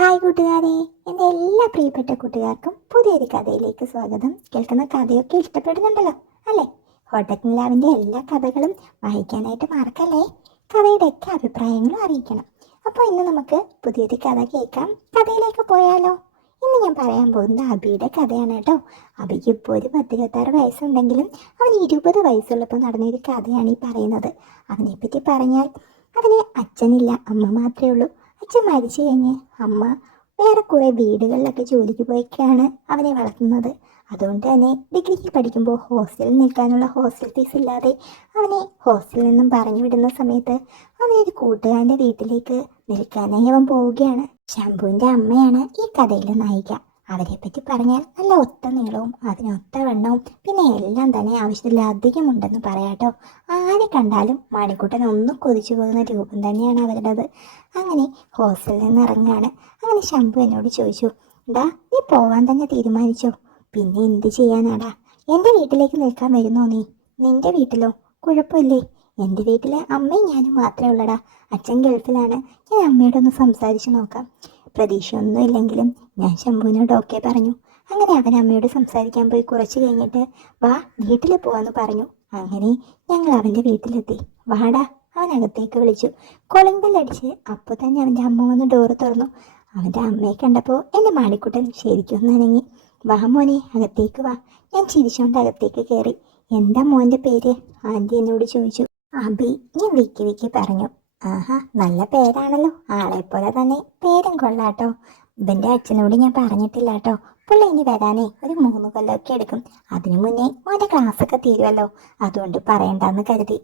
Hi കൂട്ടുകാരെ, എൻ്റെ എല്ലാ പ്രിയപ്പെട്ട കൂട്ടുകാർക്കും പുതിയൊരു കഥയിലേക്ക് സ്വാഗതം. കേൾക്കുന്ന കഥയൊക്കെ ഇഷ്ടപ്പെടുന്നുണ്ടല്ലോ അല്ലേ? ഹോട്ടൽ നിലാവിൻ്റെ എല്ലാ കഥകളും വായിക്കാനായിട്ട് മറക്കല്ലേ. കഥയുടെയൊക്കെ അഭിപ്രായങ്ങളും അറിയിക്കണം. അപ്പോൾ ഇന്ന് നമുക്ക് പുതിയൊരു കഥ കേൾക്കാം. കഥയിലേക്ക് പോയാലോ? ഇന്ന് ഞാൻ പറയാൻ പോകുന്നത് അബിയുടെ കഥയാണ് കേട്ടോ. അബിക്ക് ഇപ്പോൾ ഒരു 10-26 വയസ്സുണ്ടെങ്കിലും അവന് 20 വയസ്സുള്ളപ്പോൾ നടന്നൊരു കഥയാണ് ഈ പറയുന്നത്. അവനെപ്പറ്റി പറഞ്ഞാൽ അവന് അച്ഛനില്ല, അമ്മ മാത്രമേ ഉള്ളൂ. അച്ഛൻ മരിച്ചു കഴിഞ്ഞ് അമ്മ വേറെ കുറേ വീടുകളിലൊക്കെ ജോലിക്ക് പോയിട്ടാണ് അവനെ വളർത്തുന്നത്. അതുകൊണ്ട് തന്നെ ഡിഗ്രിക്ക് പഠിക്കുമ്പോൾ ഹോസ്റ്റലിൽ നിൽക്കാനുള്ള ഹോസ്റ്റൽ ഫീസ് ഇല്ലാതെ അവനെ ഹോസ്റ്റലിൽ നിന്നും പറഞ്ഞു വിടുന്ന സമയത്ത് അവനൊരു കൂട്ടുകാരൻ്റെ വീട്ടിലേക്ക് നിൽക്കാനായി അവൻ പോവുകയാണ്. ശംഭുവിൻ്റെ അമ്മയാണ് ഈ കഥയിലെ നായിക. അവരെ പറ്റി പറഞ്ഞാൽ നല്ല ഒത്ത നീളവും അതിനൊത്ത വണ്ണവും പിന്നെ എല്ലാം തന്നെ ആവശ്യത്തിലധികം ഉണ്ടെന്ന് പറയാട്ടോ. ആരെ കണ്ടാലും മണിക്കുട്ടൻ ഒന്നും കൊതിച്ചു പോകുന്ന രൂപം തന്നെയാണ് അവരുടേത്. അങ്ങനെ ഹോസ്റ്റലിൽ നിന്ന് ഇറങ്ങാണ്. അങ്ങനെ ശംഭു എന്നോട് ചോദിച്ചു, ഡാ നീ പോവാൻ തന്നെ തീരുമാനിച്ചോ? പിന്നെ എന്ത് ചെയ്യാനാടാ? എൻ്റെ വീട്ടിലേക്ക് നിൽക്കാൻ വരുന്നോ നീ? നിൻ്റെ വീട്ടിലോ? കുഴപ്പമില്ലേ? എൻ്റെ വീട്ടിൽ അമ്മയും ഞാനും മാത്രമേ ഉള്ളടാ. അച്ഛൻ ഗൾഫിലാണ്. ഞാൻ അമ്മയോട് ഒന്ന് സംസാരിച്ച് നോക്കാം. പ്രതീക്ഷയൊന്നും ഇല്ലെങ്കിലും ഞാൻ ശംഭുവിനോട് ഓക്കെ പറഞ്ഞു. അങ്ങനെ അവൻ അമ്മയോട് സംസാരിക്കാൻ പോയി. കുറച്ച് കഴിഞ്ഞിട്ട് വാ വീട്ടിൽ പോവാന്ന് പറഞ്ഞു. അങ്ങനെ ഞങ്ങൾ അവൻ്റെ വീട്ടിലെത്തി. വാടാ, അവൻ അകത്തേക്ക് വിളിച്ചു. കോളിംഗ് ബെൽ അടിച്ച് അപ്പോൾ തന്നെ അവൻ്റെ അമ്മ വന്ന് ഡോറ് തുറന്നു. അവൻ്റെ അമ്മയെ കണ്ടപ്പോൾ എൻ്റെ മാളിക്കുട്ടൻ ശരിക്കും നനങ്ങി. വാ മോനെ, അകത്തേക്ക് വാ. ഞാൻ ചിരിച്ചുകൊണ്ട് അകത്തേക്ക് കയറി. എന്താ മോൻ്റെ പേര്? ആൻറ്റി എന്നോട് ചോദിച്ചു. അബി, ഞാൻ വിക്കി വിക്കി പറഞ്ഞു. ആഹാ, നല്ല പേരാണല്ലോ. ആളെപ്പോലെ തന്നെ പേരും കൊള്ളാട്ടോ. ഇവൻ്റെ അച്ഛനോട് ഞാൻ പറഞ്ഞിട്ടില്ല കേട്ടോ. പുള്ളി ഇനി വരാനേ ഒരു 3 കൊല്ലമൊക്കെ എടുക്കും. അതിനു മുന്നേ മോൻ്റെ ക്ലാസ്സൊക്കെ തീരുമല്ലോ, അതുകൊണ്ട് പറയണ്ടെന്ന് കരുതി.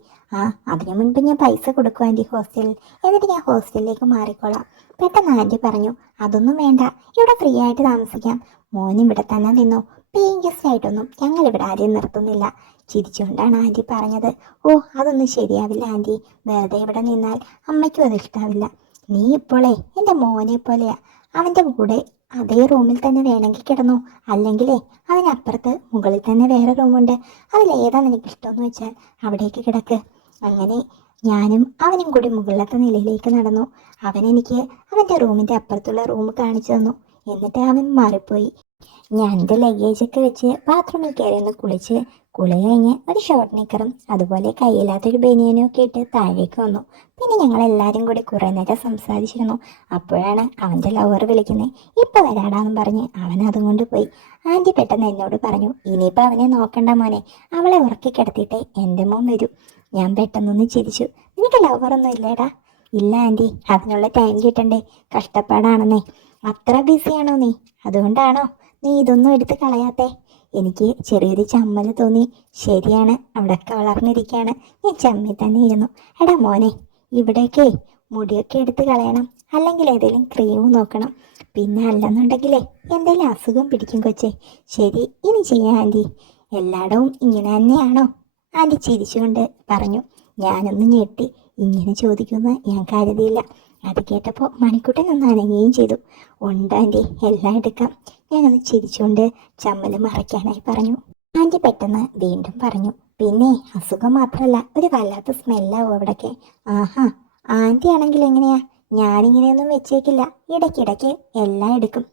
അതിനു മുൻപ് ഞാൻ പൈസ കൊടുക്കും ആൻറ്റി ഹോസ്റ്റലിൽ, എന്നിട്ട് ഞാൻ ഹോസ്റ്റലിലേക്ക് മാറിക്കോളാം. പെട്ടെന്ന് ആൻറ്റി പറഞ്ഞു, അതൊന്നും വേണ്ട, ഇവിടെ ഫ്രീ ആയിട്ട് താമസിക്കാം. മോൻ ഇവിടെ തന്നെ നിന്നോ. പേയിങ് ഗസ്റ്റ് ആയിട്ടൊന്നും ഞങ്ങളിവിടെ ആരെയും നിർത്തുന്നില്ല. ചിരിച്ചുകൊണ്ടാണ് ആൻറ്റി പറഞ്ഞത്. ഓ, അതൊന്നും ശരിയാവില്ല ആൻറ്റി. വെറുതെ ഇവിടെ നിന്നാൽ അമ്മയ്ക്കും അത് ഇഷ്ടാവില്ല. നീ ഇപ്പോളേ എൻ്റെ മോനെ പോലെയാ. അവൻ്റെ കൂടെ അതേ റൂമിൽ തന്നെ വേണമെങ്കിൽ കിടന്നു, അല്ലെങ്കിലേ അതിനപ്പുറത്ത് മുകളിൽ തന്നെ വേറെ റൂമുണ്ട്. അതിലേതാണ് എനിക്ക് ഇഷ്ടമെന്ന് വെച്ചാൽ അവിടേക്ക് കിടക്ക്. അങ്ങനെ ഞാനും അവനും കൂടി മുകളിലത്തെ നിലയിലേക്ക് നടന്നു. അവനെനിക്ക് അവൻ്റെ റൂമിൻ്റെ അപ്പുറത്തുള്ള റൂം കാണിച്ചു തന്നു. എന്നിട്ട് അവൻ മാറിപ്പോയി. ഞാൻ എൻ്റെ ലഗേജൊക്കെ വെച്ച് ബാത്റൂമിൽ കയറി ഒന്ന് കുളി കഴിഞ്ഞ് ഒരു ഷോർട്ട് നിക്കറും അതുപോലെ കയ്യില്ലാത്തൊരു ബനിയനും ഒക്കെ ഇട്ട് താഴേക്ക് വന്നു. പിന്നെ ഞങ്ങളെല്ലാവരും കൂടി കുറേ നേരം സംസാരിച്ചിരുന്നു. അപ്പോഴാണ് അവൻ്റെ ലവർ വിളിക്കുന്നത്. ഇപ്പോൾ വരാടാന്നും പറഞ്ഞ് അവൻ അതും കൊണ്ട് പോയി. ആൻറ്റി പെട്ടെന്ന് എന്നോട് പറഞ്ഞു, ഇനിയിപ്പോൾ അവനെ നോക്കണ്ട മോനെ, അവളെ ഉറക്കി കിടത്തിയിട്ടേ എൻ്റെ മോൻ വരൂ. ഞാൻ പെട്ടെന്നൊന്ന് ചിരിച്ചു. നിനക്ക് ലവറൊന്നും ഇല്ലേടാ? ഇല്ല ആൻറ്റി, അതിനുള്ള ടൈം കിട്ടണ്ടേ, കഷ്ടപ്പാടാണെന്നേ. അത്ര ബിസിയാണോ നീ? അതുകൊണ്ടാണോ നീ ഇതൊന്നും എടുത്ത് കളയാത്തേ? എനിക്ക് ചെറിയൊരു ചമ്മൽ തോന്നി. ശരിയാണ്, അവിടെയൊക്കെ വളർന്നിരിക്കുകയാണ്. ഞാൻ ചമ്മി തന്നെ ഇരുന്നു. എടാ മോനെ, ഇവിടെയൊക്കെ മുടിയൊക്കെ എടുത്ത് കളയണം, അല്ലെങ്കിൽ ഏതെങ്കിലും ക്രീം നോക്കണം. പിന്നെ അല്ലെന്നുണ്ടെങ്കിലേ എന്തെങ്കിലും അസുഖം പിടിക്കും കൊച്ചേ. ശരി, ഇനി ചെയ്യാം ആൻറ്റി. എല്ലായിടവും ഇങ്ങനെ തന്നെയാണോ? ആൻറ്റി ചിരിച്ചുകൊണ്ട് പറഞ്ഞു. ഞാനൊന്ന് ഞെട്ടി. ഇങ്ങനെ ചോദിക്കുമെന്ന് ഞാൻ കരുതിയില്ല. അത് കേട്ടപ്പോൾ മണിക്കുട്ടൻ ഒന്ന് അനങ്ങുകയും ചെയ്തു. ഉണ്ട് ആൻറ്റി, എല്ലാം എടുക്കാം. ഞാനൊന്ന് ചിരിച്ചുകൊണ്ട് ചമ്മൽ മറയ്ക്കാനായി പറഞ്ഞു. ആൻറ്റി പെട്ടെന്ന് വീണ്ടും പറഞ്ഞു, പിന്നെ അസുഖം മാത്രമല്ല, ഒരു വല്ലാത്ത സ്മെല്ലാവും അവിടൊക്കെ. ആഹാ, ആൻറ്റി ആണെങ്കിൽ എങ്ങനെയാ? ഞാനിങ്ങനെയൊന്നും വെച്ചേക്കില്ല. ഇടയ്ക്കിടയ്ക്ക് എല്ലാം എടുക്കും.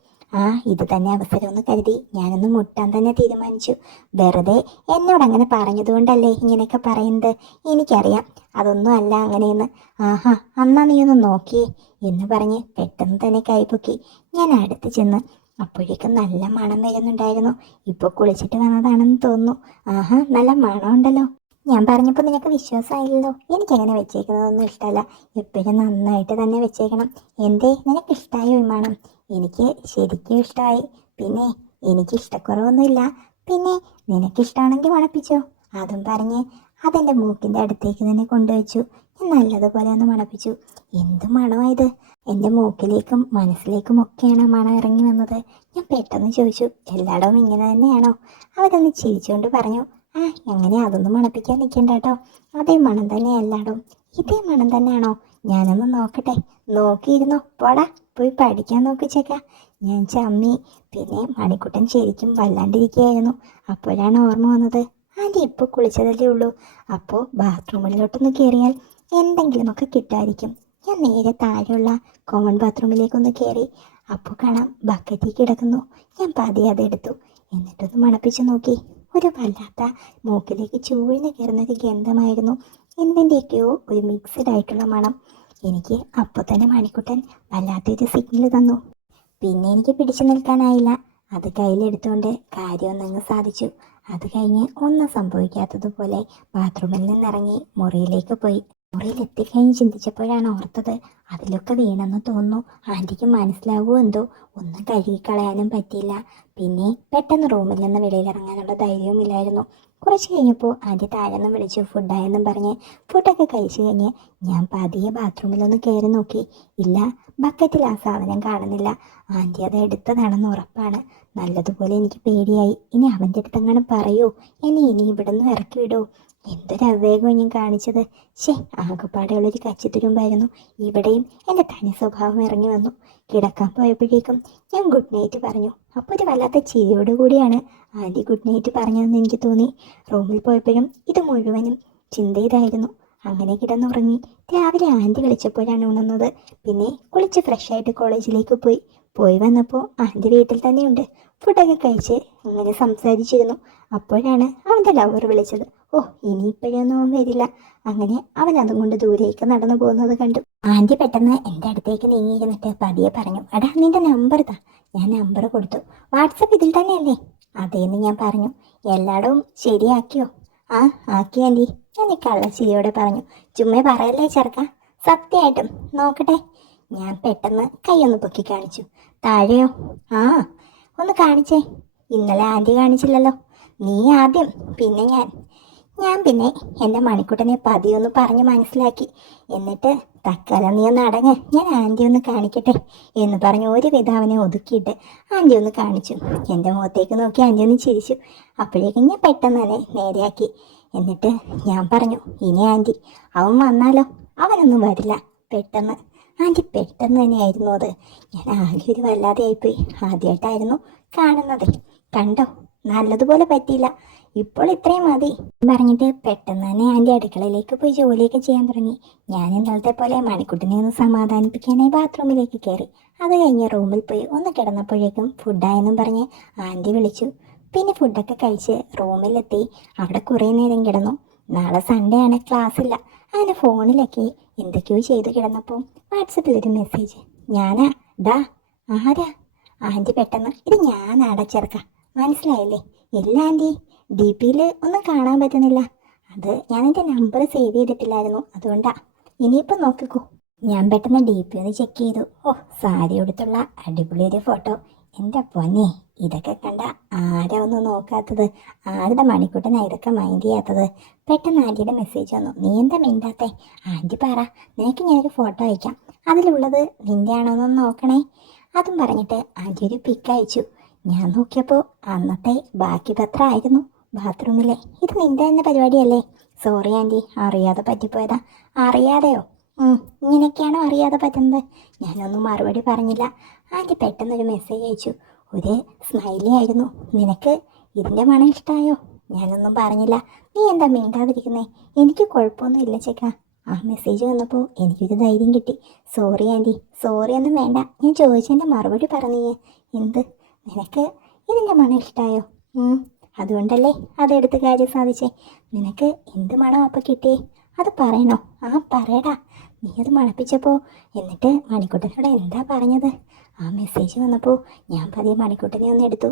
ഇത് തന്നെ അവസരമെന്ന് കരുതി ഞാനൊന്ന് മുട്ടാൻ തന്നെ തീരുമാനിച്ചു. വെറുതെ എന്നോടങ്ങനെ പറഞ്ഞതുകൊണ്ടല്ലേ ഇങ്ങനെയൊക്കെ പറയുന്നത്. എനിക്കറിയാം അതൊന്നും അല്ല അങ്ങനെയെന്ന്. ആഹാ, അന്നാ നീ ഒന്ന് നോക്കിയേ എന്ന് പറഞ്ഞ് പെട്ടെന്ന് തന്നെ കൈപൊക്കി. ഞാൻ അടുത്ത് ചെന്ന്. അപ്പോഴേക്കും നല്ല മണം വരുന്നുണ്ടായിരുന്നു. ഇപ്പോൾ കുളിച്ചിട്ട് വന്നതാണെന്ന് തോന്നുന്നു. ആഹാ, നല്ല മണമുണ്ടല്ലോ. ഞാൻ പറഞ്ഞപ്പോൾ നിനക്ക് വിശ്വാസമായില്ലല്ലോ. എനിക്കങ്ങനെ വെച്ചേക്കുന്നതൊന്നും ഇഷ്ടമല്ല. എപ്പോഴും നന്നായിട്ട് തന്നെ വെച്ചേക്കണം. എന്തേ, നിനക്ക് ഇഷ്ടമായോ ഈ മണം? എനിക്ക് ശരിക്കും ഇഷ്ടമായി. പിന്നെ എനിക്ക് ഇഷ്ടക്കുറവൊന്നുമില്ല. പിന്നെ നിനക്കിഷ്ടമാണെങ്കിൽ മണപ്പിച്ചോ. അതും പറഞ്ഞ് അതെൻ്റെ മൂക്കിൻ്റെ അടുത്തേക്ക് തന്നെ കൊണ്ടുവച്ചു. ഞാൻ നല്ലതുപോലെ ഒന്ന് മണപ്പിച്ചു. എന്ത് മണമായത്! എൻ്റെ മൂക്കിലേക്കും മനസ്സിലേക്കും ഒക്കെയാണ് മണം ഇറങ്ങി വന്നത്. ഞാൻ പെട്ടെന്ന് ചോദിച്ചു, എല്ലായിടവും ഇങ്ങനെ തന്നെയാണോ? അവരൊന്ന് ചിരിച്ചുകൊണ്ട് പറഞ്ഞു, എങ്ങനെ അതൊന്നും മണപ്പിക്കാൻ നിൽക്കണ്ട കേട്ടോ. അതേ മണം തന്നെ എല്ലായിടവും. ഇതേ മണം തന്നെയാണോ? ഞാനൊന്ന് നോക്കട്ടെ. നോക്കിയിരുന്നോ, പോടാ, പോയി പഠിക്കാൻ നോക്കിച്ചേക്കാം. ഞാൻ ചമ്മി. പിന്നെ മണിക്കുട്ടൻ ശരിക്കും വല്ലാണ്ടിരിക്കുകയായിരുന്നു. അപ്പോഴാണ് ഓർമ്മ വന്നത്, ആൻറ്റി ഇപ്പോൾ കുളിച്ചതല്ലേ ഉള്ളൂ. അപ്പോൾ ബാത്റൂമിലോട്ടൊന്ന് കയറിയാൽ എന്തെങ്കിലുമൊക്കെ കിട്ടുമായിരിക്കും. ഞാൻ നേരെ താഴെയുള്ള കോമൺ ബാത്റൂമിലേക്കൊന്ന് കയറി. അപ്പോൾ കാണാം ബക്കറ്റിൽ കിടക്കുന്നു. ഞാൻ പതിയെ അതെടുത്തു. എന്നിട്ടൊന്ന് മണപ്പിച്ച് നോക്കി. ഒരു വല്ലാത്ത മൂക്കിലേക്ക് ചൂഴ്ന്ന് കയറുന്നൊരു ഗന്ധമായിരുന്നു. എന്തിൻ്റെയൊക്കെയോ ഒരു മിക്സഡ് ആയിട്ടുള്ള മണം. എനിക്ക് അപ്പോൾ തന്നെ മണിക്കുട്ടൻ വല്ലാത്തൊരു സിഗ്നൽ തന്നു. പിന്നെ എനിക്ക് പിടിച്ചു നിൽക്കാനായില്ല. അത് കയ്യിലെടുത്തുകൊണ്ട് കാര്യമൊന്നങ്ങ് സാധിച്ചു. അത് കഴിഞ്ഞ് ഒന്നും സംഭവിക്കാത്തതുപോലെ ബാത്റൂമിൽ നിന്നിറങ്ങി മുറിയിലേക്ക് പോയി. മുറിയിലെത്തിക്കഴിഞ്ഞ് ചിന്തിച്ചപ്പോഴാണ് ഓർത്തത്, അതിലൊക്കെ വീണെന്ന് തോന്നുന്നു. ആൻറ്റിക്ക് മനസ്സിലാവുമോ എന്തോ. ഒന്നും കഴുകിക്കളയാനും പറ്റിയില്ല. പിന്നെ പെട്ടെന്ന് റൂമിൽ നിന്ന് വെളിയിലിറങ്ങാനുള്ള ധൈര്യവുമില്ലായിരുന്നു. കുറച്ച് കഴിഞ്ഞപ്പോൾ ആൻറ്റി താഴെന്ന് വിളിച്ചു ഫുഡായെന്നും പറഞ്ഞ് ഫുഡൊക്കെ കഴിച്ചു കഴിഞ്ഞ് ഞാൻ പതിയെ ബാത്റൂമിലൊന്ന് കയറി നോക്കി. ഇല്ല, ബക്കറ്റിൽ ആ സാധനം കാണുന്നില്ല. ആൻറ്റി അത് എടുത്തതാണെന്ന് ഉറപ്പാണ്. നല്ലതുപോലെ എനിക്ക് പേടിയായി. ഇനി അവൻ്റെ അടുത്തെങ്ങനെ പറയൂ, ഇനി ഇവിടെ നിന്ന് ഇറക്കി വിടൂ. എന്തൊരു അവിവേകവും ഞാൻ കാണിച്ചത്. ആകെപ്പാടെയുള്ളൊരു കച്ചിത്തുരുമ്പായിരുന്നു. ഇവിടെയും എൻ്റെ തനി സ്വഭാവം ഇറങ്ങി വന്നു. കിടക്കാൻ പോയപ്പോഴേക്കും ഞാൻ ഗുഡ് നൈറ്റ് പറഞ്ഞു. അപ്പോൾ ഒരു വല്ലാത്ത ചിരിയോടുകൂടിയാണ് ആൻറ്റി ഗുഡ് നൈറ്റ് പറഞ്ഞതെന്ന് എനിക്ക് തോന്നി. റൂമിൽ പോയപ്പോഴും ഇത് മുഴുവനും ചിന്ത ഇതായിരുന്നു. അങ്ങനെ കിടന്നുറങ്ങി. രാവിലെ ആൻറ്റി വിളിച്ചപ്പോഴാണ് ഉണർന്നത്. പിന്നെ കുളിച്ച് ഫ്രഷായിട്ട് കോളേജിലേക്ക് പോയി വന്നപ്പോൾ ആൻറ്റി വീട്ടിൽ തന്നെയുണ്ട്. ഫുഡൊക്കെ കഴിച്ച് അങ്ങനെ സംസാരിച്ചിരുന്നു. അപ്പോഴാണ് അവൻ്റെ ലവർ വിളിച്ചത്. ഓ, ഇനിയിപ്പോഴൊന്നും അവൻ വരില്ല. അങ്ങനെ അവൻ അതും കൊണ്ട് ദൂരേക്ക് നടന്നു പോകുന്നത് കണ്ടു. ആൻറ്റി പെട്ടെന്ന് എൻ്റെ അടുത്തേക്ക് നീങ്ങിയിരുന്നിട്ട് പതിയെ പറഞ്ഞു, എടാ നിന്റെ നമ്പർ താ. ഞാൻ നമ്പർ കൊടുത്തു. വാട്സപ്പ് ഇതിൽ തന്നെയല്ലേ? അതേന്ന് ഞാൻ പറഞ്ഞു. എല്ലായിടവും ശരിയാക്കിയോ? ആ, ആക്കി ആൻറ്റി. ഞാൻ ഈ കള്ളച്ചിരിയോടെ പറഞ്ഞു. ചുമ്മാ പറയല്ലേ ചെറുക്ക, സത്യമായിട്ടും നോക്കട്ടെ. ഞാൻ പെട്ടെന്ന് കൈയൊന്ന് പൊക്കി കാണിച്ചു. താഴെയോ? ആ, ഒന്ന് കാണിച്ചേ. ഇന്നലെ ആൻറ്റി കാണിച്ചില്ലല്ലോ. നീ ആദ്യം, പിന്നെ ഞാൻ പിന്നെ എൻ്റെ മണിക്കുട്ടനെ പതിയൊന്ന് പറഞ്ഞ് മനസ്സിലാക്കി. എന്നിട്ട് തക്കാലം നീ ഒന്ന് അടങ്ങ്, ഞാൻ ആൻറ്റി ഒന്ന് കാണിക്കട്ടെ എന്ന് പറഞ്ഞ് ഒരു വിധാവനെ ഒതുക്കിയിട്ട് ആൻറ്റി ഒന്ന് കാണിച്ചു. എൻ്റെ മുഖത്തേക്ക് നോക്കി ആൻറ്റി ഒന്ന് ചിരിച്ചു. അപ്പോഴേക്കും ഞാൻ പെട്ടെന്ന് തന്നെ നേരെയാക്കി. എന്നിട്ട് ഞാൻ പറഞ്ഞു, ഇനി ആൻറ്റി അവൻ വന്നാലോ? അവനൊന്നും വരില്ല. പെട്ടെന്ന് തന്നെയായിരുന്നു അത്. ഞാൻ ആകെ ഒരു വല്ലാതെ ആയിപ്പോയി. ആദ്യമായിട്ടായിരുന്നു കാണുന്നത്. കണ്ടോ, നല്ലതുപോലെ പറ്റിയില്ല. ഇപ്പോൾ ഇത്രയും മതി പറഞ്ഞിട്ട് പെട്ടെന്ന് തന്നെ ആൻറ്റി അടുക്കളയിലേക്ക് പോയി ജോലിയൊക്കെ ചെയ്യാൻ തുടങ്ങി. ഞാൻ ഇന്നലത്തെ പോലെ മണിക്കുട്ടിനെ ഒന്ന് സമാധാനിപ്പിക്കാനായി ബാത്റൂമിലേക്ക് കയറി. അത് കഴിഞ്ഞ് റൂമിൽ പോയി ഒന്ന് കിടന്നപ്പോഴേക്കും ഫുഡായെന്നും പറഞ്ഞ് ആൻറ്റി വിളിച്ചു. പിന്നെ ഫുഡൊക്കെ കഴിച്ച് റൂമിലെത്തി. അവിടെ കുറേ നേരം കിടന്നു. നാളെ സൺഡേ ആണ്, ക്ലാസ്സില്ല. അങ്ങനെ ഫോണിലൊക്കെ എന്തൊക്കെയോ ചെയ്ത് കിടന്നപ്പോൾ വാട്സപ്പിലൊരു മെസ്സേജ്. ഞാനാ ഡാ. ആരാ? ആൻറ്റി പെട്ടെന്ന്, ഇത് ഞാനാടാ ചെറുക്ക, മനസ്സിലായില്ലേ? ഇല്ല ആൻറ്റി, ഡി പിയിൽ ഒന്നും കാണാൻ പറ്റുന്നില്ല. അത് ഞാൻ എൻ്റെ നമ്പർ സേവ് ചെയ്തിട്ടില്ലായിരുന്നു, അതുകൊണ്ടാ. ഇനിയിപ്പോൾ നോക്കിക്കോ. ഞാൻ പെട്ടെന്ന് ഡി പി ഒന്ന് ചെക്ക് ചെയ്തു. ഓ, സാരി ഉടുത്തുള്ള അടിപൊളി ഒരു ഫോട്ടോ. എൻ്റെ പൊന്നെ, ഇതൊക്കെ കണ്ട ആരാ ഒന്നും നോക്കാത്തത്? ആരുടെ മണിക്കൂട്ടനാ ഇതൊക്കെ മൈൻഡ് ചെയ്യാത്തത്? പെട്ടെന്ന് ആൻറ്റിയുടെ മെസ്സേജ് വന്നു. നീ എന്താ മിണ്ടാത്തെ? ആൻറ്റി പറ, നിനക്ക് ഞാനൊരു ഫോട്ടോ അയക്കാം, അതിലുള്ളത് നിൻ്റെ ആണോന്നൊന്ന് നോക്കണേ. അതും പറഞ്ഞിട്ട് ആൻറ്റി ഒരു പിക്ക് അയച്ചു. ഞാൻ നോക്കിയപ്പോൾ അന്നത്തെ ബാക്കി പത്രമായിരുന്നു ബാത്റൂമിലെ. ഇത് നിൻ്റെ തന്നെ പരിപാടിയല്ലേ? സോറി ആൻറ്റി, അറിയാതെ പറ്റിപ്പോയതാ. അറിയാതെയോ? ഇങ്ങനെയൊക്കെയാണോ അറിയാതെ പറ്റുന്നത്? ഞാനൊന്നും മറുപടി പറഞ്ഞില്ല. ആൻറ്റി പെട്ടെന്നൊരു മെസ്സേജ് അയച്ചു. ഒരു സ്മൈലി ആയിരുന്നു. നിനക്ക് ഇതിൻ്റെ മണം ഇഷ്ടമായോ? ഞാനൊന്നും പറഞ്ഞില്ല. നീ എന്താ മിണ്ടാതിരിക്കുന്നേ? എനിക്ക് കുഴപ്പമൊന്നും ഇല്ല ചേക്കാ. ആ മെസ്സേജ് വന്നപ്പോൾ എനിക്കൊരു ധൈര്യം കിട്ടി. Sorry anti. സോറി ഒന്നും വേണ്ട, ഞാൻ ചോദിച്ചതിൻ്റെ മറുപടി പറഞ്ഞേ. എന്ത്? നിനക്ക് ഇതിൻ്റെ മണം ഇഷ്ടമായോ? അതുകൊണ്ടല്ലേ അതെടുത്ത് കാര്യം സാധിച്ചേ. നിനക്ക് എന്ത് മണം അപ്പം കിട്ടിയേ? അത് പറയണോ? ആ പറയടാ. നീ അത് മണപ്പിച്ചപ്പോൾ എന്നിട്ട് മണിക്കുട്ടനോട് എന്താ പറഞ്ഞത്? ആ മെസ്സേജ് വന്നപ്പോൾ ഞാൻ പതിയെ മണിക്കുട്ടനെ ഒന്ന് എടുത്തു.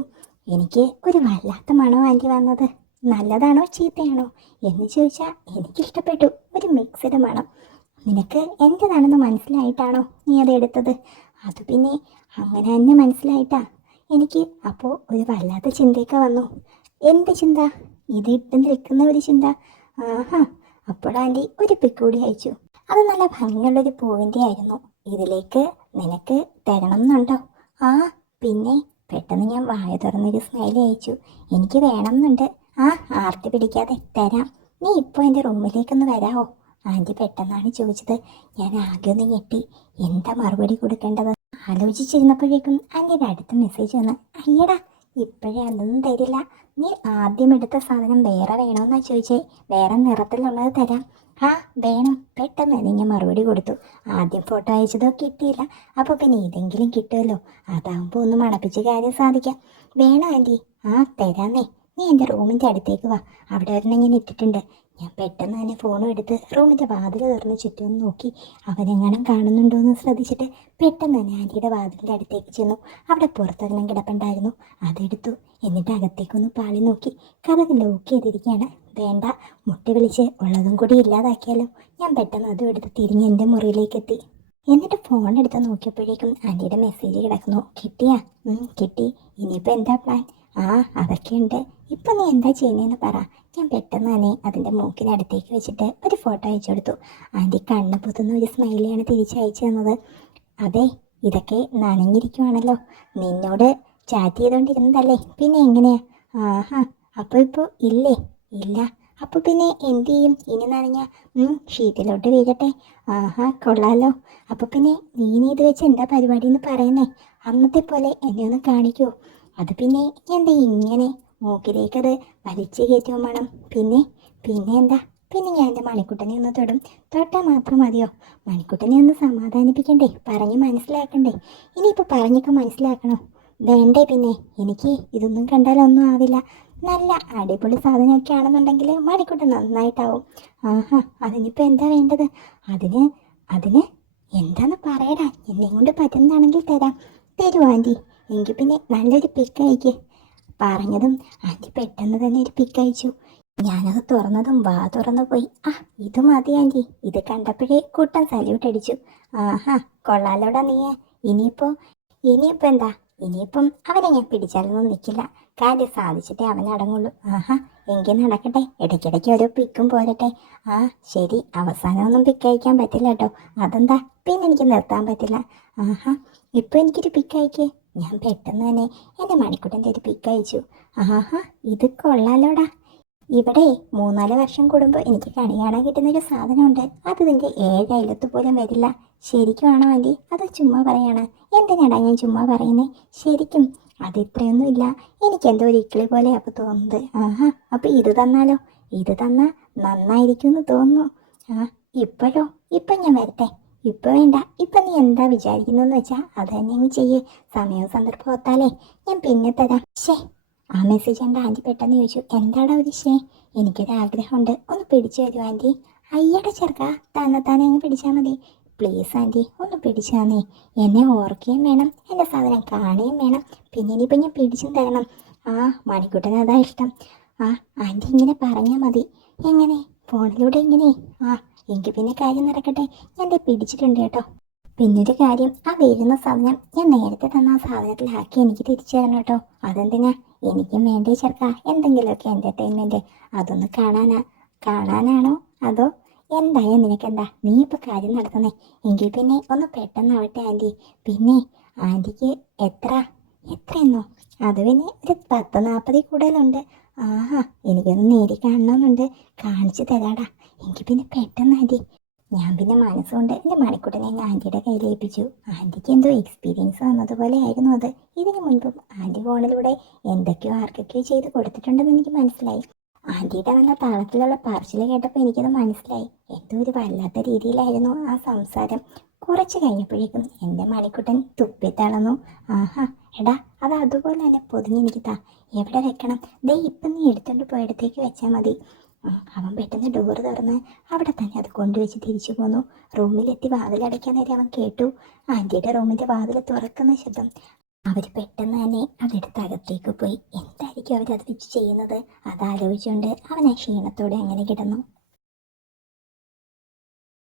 എനിക്ക് ഒരു വല്ലാത്ത മണം ആൻറ്റി വന്നത്. നല്ലതാണോ ചീത്തയാണോ എന്ന് ചോദിച്ചാൽ എനിക്കിഷ്ടപ്പെട്ടു. ഒരു മിക്സഡ് മണം. നിനക്ക് എൻ്റെതാണെന്ന് മനസ്സിലായിട്ടാണോ നീ അത് എടുത്തത്? അത് പിന്നെ അങ്ങനെ തന്നെ മനസ്സിലായിട്ടാ. എനിക്ക് അപ്പോൾ ഒരു വല്ലാത്ത ചിന്തയൊക്കെ വന്നു. എന്ത് ചിന്ത? ഇത് ഇട്ട് നിൽക്കുന്ന ഒരു ചിന്ത. ആഹാ. അപ്പോൾ ആൻറ്റി ഒരു പിക്ക് കൂടി അയച്ചു. അത് നല്ല ഭംഗിയുള്ളൊരു പൂവിൻ്റെ ആയിരുന്നു. ഇതിലേക്ക് നിനക്ക് തരണം എന്നുണ്ടോ? ആ പിന്നെ. പെട്ടെന്ന് ഞാൻ വായ തുറന്നൊരു സ്മൈലി അയച്ചു. എനിക്ക് വേണം എന്നുണ്ട്. ആ, ആർത്തി പിടിക്കാതെ തരാം. നീ ഇപ്പോൾ എൻ്റെ റൂമിലേക്കൊന്ന് വരാമോ? ആൻറ്റി പെട്ടെന്നാണ് ചോദിച്ചത്. ഞാൻ ആകെ ഒന്ന് ഞെട്ടി. എന്താ മറുപടി കൊടുക്കേണ്ടത് ആലോചിച്ചിരുന്നപ്പോഴേക്കും ആൻറ്റിയുടെ അടുത്ത മെസ്സേജ് വന്ന്. അയ്യടാ, ഇപ്പോഴേ അതൊന്നും തരില്ല. നീ ആദ്യം എടുത്ത സാധനം വേറെ വേണമെന്നാ ചോദിച്ചേ. വേറെ നിറത്തിലുള്ളത് തരാം. ആ വേണം, പെട്ടെന്ന് തന്നെ ഞാൻ മറുപടി കൊടുത്തു. ആദ്യം ഫോട്ടോ അയച്ചതോ കിട്ടിയില്ല, അപ്പോൾ പിന്നെ ഇതെങ്കിലും കിട്ടുമല്ലോ, അതാകുമ്പോൾ ഒന്ന് മണപ്പിച്ച് കാര്യം സാധിക്കാം. വേണോ ആൻറ്റി? ആ തരാന്നേ. നീ എൻ്റെ റൂമിൻ്റെ അടുത്തേക്ക് വാ, അവിടെ ഒരെണ്ണം ഞാൻ ഇട്ടിട്ടുണ്ട്. ഞാൻ പെട്ടെന്ന് തന്നെ ഫോണും എടുത്ത് റൂമിൻ്റെ വാതിൽ തുറന്ന് ചുറ്റും നോക്കി അവനെങ്ങാനും കാണുന്നുണ്ടോ എന്ന് ശ്രദ്ധിച്ചിട്ട് പെട്ടെന്ന് തന്നെ ആൻറ്റിയുടെ വാതിലിൻ്റെ അടുത്തേക്ക് ചെന്നു. അവിടെ പുറത്തൊരെണ്ണം കിടപ്പുണ്ടായിരുന്നു, അതെടുത്തു. എന്നിട്ട് അകത്തേക്കൊന്ന് പാളി നോക്കി. കഥക് ലോക്ക് ചെയ്തിരിക്കുകയാണ്. വേണ്ട, മുട്ടി വിളിച്ച് ഉള്ളതും കൂടി ഇല്ലാതാക്കിയാലോ. ഞാൻ പെട്ടെന്ന് അതും എടുത്ത് തിരിഞ്ഞ് എൻ്റെ മുറിയിലേക്ക് എത്തി. എന്നിട്ട് ഫോൺ എടുത്ത് നോക്കിയപ്പോഴേക്കും ആൻറ്റിയുടെ മെസ്സേജ് കിടക്കുന്നു. കിട്ടിയാ? കിട്ടി. ഇനിയിപ്പോൾ എന്താ പ്ലാൻ? ആ അതൊക്കെയുണ്ട്. ഇപ്പം നീ എന്താ ചെയ്യുന്നതെന്ന് പറ. ഞാൻ പെട്ടെന്ന് തന്നെ അതിൻ്റെ മൂക്കിനടുത്തേക്ക് വെച്ചിട്ട് ഒരു ഫോട്ടോ അയച്ചു കൊടുത്തു. ആൻറ്റി കണ്ണ് പൊത്തുന്ന ഒരു സ്മൈലിയാണ് തിരിച്ചയച്ചു തന്നത്. അതെ, ഇതൊക്കെ നനഞ്ഞിരിക്കുവാണല്ലോ. നിന്നോട് ചാറ്റ് ചെയ്തുകൊണ്ടിരുന്നതല്ലേ, പിന്നെ എങ്ങനെയാ? ആഹാ, അപ്പോൾ ഇപ്പോൾ ഇല്ലേ? ഇല്ല. അപ്പോൾ പിന്നെ എന്ത് ചെയ്യും? ഇനി നനഞ്ഞ ഷീറ്റിലോട്ട് വീഴട്ടെ. ആഹാ, കൊള്ളാലോ. അപ്പോൾ പിന്നെ നീ ഇത് വെച്ച് എന്താ പരിപാടി എന്ന് പറയുന്നേ? അന്നത്തെ പോലെ എന്നെ ഒന്ന് കാണിക്കുമോ? അത് പിന്നെ എന്താ ഇങ്ങനെ മൂക്കിലേക്കത് വലിച്ചു കയറ്റും വേണം? പിന്നെ എന്താ? പിന്നെ ഞാൻ എൻ്റെ മണിക്കുട്ടനെ ഒന്ന് തൊടും. തൊട്ടാൽ മാത്രം മതിയോ? മണിക്കുട്ടനെ ഒന്ന് സമാധാനിപ്പിക്കണ്ടേ, പറഞ്ഞ് മനസ്സിലാക്കണ്ടേ? ഇനിയിപ്പോൾ പറഞ്ഞൊക്കെ മനസ്സിലാക്കണോ? വേണ്ടേ? പിന്നെ എനിക്ക് ഇതൊന്നും കണ്ടാലൊന്നും ആവില്ല. നല്ല അടിപൊളി സാധനമൊക്കെ ആണെന്നുണ്ടെങ്കിൽ മണിക്കൂട്ടം നന്നായിട്ടാവും. ആഹാ, അതിനിപ്പോൾ എന്താ വേണ്ടത്? അതിന് എന്താന്ന് പറയടാ. എന്നെ കൊണ്ട് പറ്റുന്നതാണെങ്കിൽ തരാം. തരുമോ ആൻറ്റി? എങ്കിൽ പിന്നെ നല്ലൊരു പിക്ക് അയക്ക്. പറഞ്ഞതും ആൻറ്റി പെട്ടെന്ന് തന്നെ ഒരു പിക്ക് അയച്ചു. ഞാനത് തുറന്നതും വാ തുറന്നു പോയി. ഇത് മതി ആൻറ്റി. ഇത് കണ്ടപ്പോഴേ കൂട്ടം സല്യൂട്ട് അടിച്ചു. ആഹാ, കൊള്ളാലോടാ നീ. ഇനിയിപ്പോൾ എന്താ? ഇനിയിപ്പം അവനെ ഞാൻ പിടിച്ചാലൊന്നും നിൽക്കില്ല. കാര്യം സാധിച്ചിട്ടേ അവൻ അടങ്ങുള്ളൂ. ആഹാ, എങ്കിൽ നടക്കട്ടെ. ഇടയ്ക്കിടയ്ക്ക് ഓരോ പിക്കും പോരട്ടെ. ശരി, അവസാനമൊന്നും പിക്ക് അയക്കാൻ പറ്റില്ല കേട്ടോ. അതെന്താ? പിന്നെ എനിക്ക് നിർത്താൻ പറ്റില്ല. ആഹാ, ഇപ്പം എനിക്കൊരു പിക്ക് അയക്കേ. ഞാൻ പെട്ടെന്ന് തന്നെ എൻ്റെ മണിക്കുട്ടൻ്റെ ഒരു പിക്ക് അയച്ചു. ആഹാ, ഇത് കൊള്ളാലോടാ. ഇവിടെ 3-4 വർഷം കൂടുമ്പോൾ എനിക്ക് കണി കാണാൻ കിട്ടുന്നൊരു സാധനമുണ്ട്. അത് ഇതിൻ്റെ 7 അയലത്ത് പോലും വരില്ല. ശരിക്കും ആണോ ആൻറ്റി? അത് ചുമ്മാ പറയാണ്? എന്തിനാടാ ഞാൻ ചുമ്മാ പറയുന്നേ? ശരിക്കും അത് ഇത്രയൊന്നും ഇല്ല. എനിക്കെന്തോ ഒരു ഇക്കിളി പോലെ അപ്പോൾ തോന്നുന്നത്. ആഹാ, അപ്പോൾ ഇത് തന്നാലോ? ഇത് തന്നാൽ നന്നായിരിക്കും എന്ന് തോന്നുന്നു. ഇപ്പോഴോ? ഇപ്പം ഞാൻ വരട്ടെ? ഇപ്പം വേണ്ട. ഇപ്പം നീ എന്താ വിചാരിക്കുന്നതെന്ന് വെച്ചാൽ അത് തന്നെ അങ്ങ് ചെയ്യേ. സമയവും സന്ദർഭം ഒത്താലേ ഞാൻ പിന്നെ തരാം. ആ മെസ്സേജ് എൻ്റെ ആൻറ്റി പെട്ടെന്ന് ചോദിച്ചു. എന്താടാ ഉദ്ദേശിച്ചേ? എനിക്കൊരാഗ്രഹമുണ്ട്, ഒന്ന് പിടിച്ചു തരുമോ ആൻറ്റി? അയ്യടെ ചെറുക്ക, താനെ അങ്ങ് പിടിച്ചാൽ മതി. പ്ലീസ് ആൻറ്റി, ഒന്ന് പിടിച്ചു തന്നേ. എന്നെ ഓർക്കുകയും വേണം, എൻ്റെ സാധനം കാണുകയും വേണം. പിന്നെ ഇനിയിപ്പോൾ ഞാൻ പിടിച്ചും തരണം. മണിക്കുട്ടന് അതാ ഇഷ്ടം. ആൻറ്റി ഇങ്ങനെ പറഞ്ഞാൽ മതി. എങ്ങനെ? ഫോണിലൂടെ ഇങ്ങനെ? എങ്കിൽ പിന്നെ കാര്യം നടക്കട്ടെ. ഞാൻ പിടിച്ചിട്ടുണ്ട് കേട്ടോ. പിന്നൊരു കാര്യം, ആ വീഴുന്ന സാധനം ഞാൻ നേരത്തെ തന്ന ആ സാധനത്തിലാക്കി എനിക്ക് തിരിച്ചു തരണം കേട്ടോ. അതെന്തിനാ? എനിക്കും വേണ്ടേ ചെറുക്ക എന്തെങ്കിലുമൊക്കെ എൻ്റർടൈൻമെൻറ്റ്. അതൊന്ന് കാണാനാണോ അതോ എന്തായാ നിനക്കെന്താ? നീ ഇപ്പോൾ കാര്യം നടത്തുന്നേ. എങ്കിൽ പിന്നെ ഒന്ന് പെട്ടെന്നാവട്ടെ ആൻറ്റി. പിന്നെ ആൻറ്റിക്ക് എത്രയെന്നോ? അത് പിന്നെ ഒരു 10-40 കൂടുതലുണ്ട്. എനിക്കൊന്ന് നേരി കാണണമെന്നുണ്ട്. കാണിച്ചു തരാടാ. എങ്കിൽ പിന്നെ പെട്ടെന്ന് ആൻറ്റി. ഞാൻ പിന്നെ മനസ്സുകൊണ്ട് എൻ്റെ മണിക്കുട്ടനെ ഞാൻ ആൻറ്റിയുടെ കയ്യിൽ ഏൽപ്പിച്ചു. ആൻറ്റിക്ക് എന്തോ എക്സ്പീരിയൻസ് വന്നതുപോലെ ആയിരുന്നു അത്. ഇതിനു മുൻപും ആൻറ്റി ഫോണിലൂടെ എന്തൊക്കെയോ ആർക്കൊക്കെയോ ചെയ്ത് കൊടുത്തിട്ടുണ്ടെന്ന് എനിക്ക് മനസ്സിലായി. ആൻറ്റിയുടെ നല്ല താളത്തിലുള്ള പറച്ചിൽ കേട്ടപ്പോൾ എനിക്കത് മനസ്സിലായി. എന്തോ ഒരു വല്ലാത്ത രീതിയിലായിരുന്നു ആ സംസാരം. കുറച്ച് കഴിഞ്ഞപ്പോഴേക്കും എൻ്റെ മണിക്കുട്ടൻ തുപ്പിത്തളർന്നു. എടാ, അത് അതുപോലെ തന്നെ പൊതിഞ്ഞെനിക്ക് താ. എവിടെ വെക്കണം? ദേ ഇപ്പം നീ എടുത്തുകൊണ്ട് പോയിടത്തേക്ക് വെച്ചാൽ മതി. അവൻ പെട്ടെന്ന് ഡോറ് തുറന്ന് അവിടെ തന്നെ അത് കൊണ്ടുവച്ച് തിരിച്ചു പോന്നു. റൂമിലെത്തി വാതിലടയ്ക്കാൻ നേരം അവൻ കേട്ടു ആൻറ്റിയുടെ റൂമിൻ്റെ വാതിൽ തുറക്കുന്ന ശബ്ദം. അവർ പെട്ടെന്ന് തന്നെ അതെടുത്ത് അകത്തേക്ക് പോയി. എന്തായിരിക്കും അവരത് വെച്ച് ചെയ്യുന്നത്? അതാലോചിച്ചുകൊണ്ട് അവൻ ആ ക്ഷീണത്തോടെ അങ്ങനെ കിടന്നു.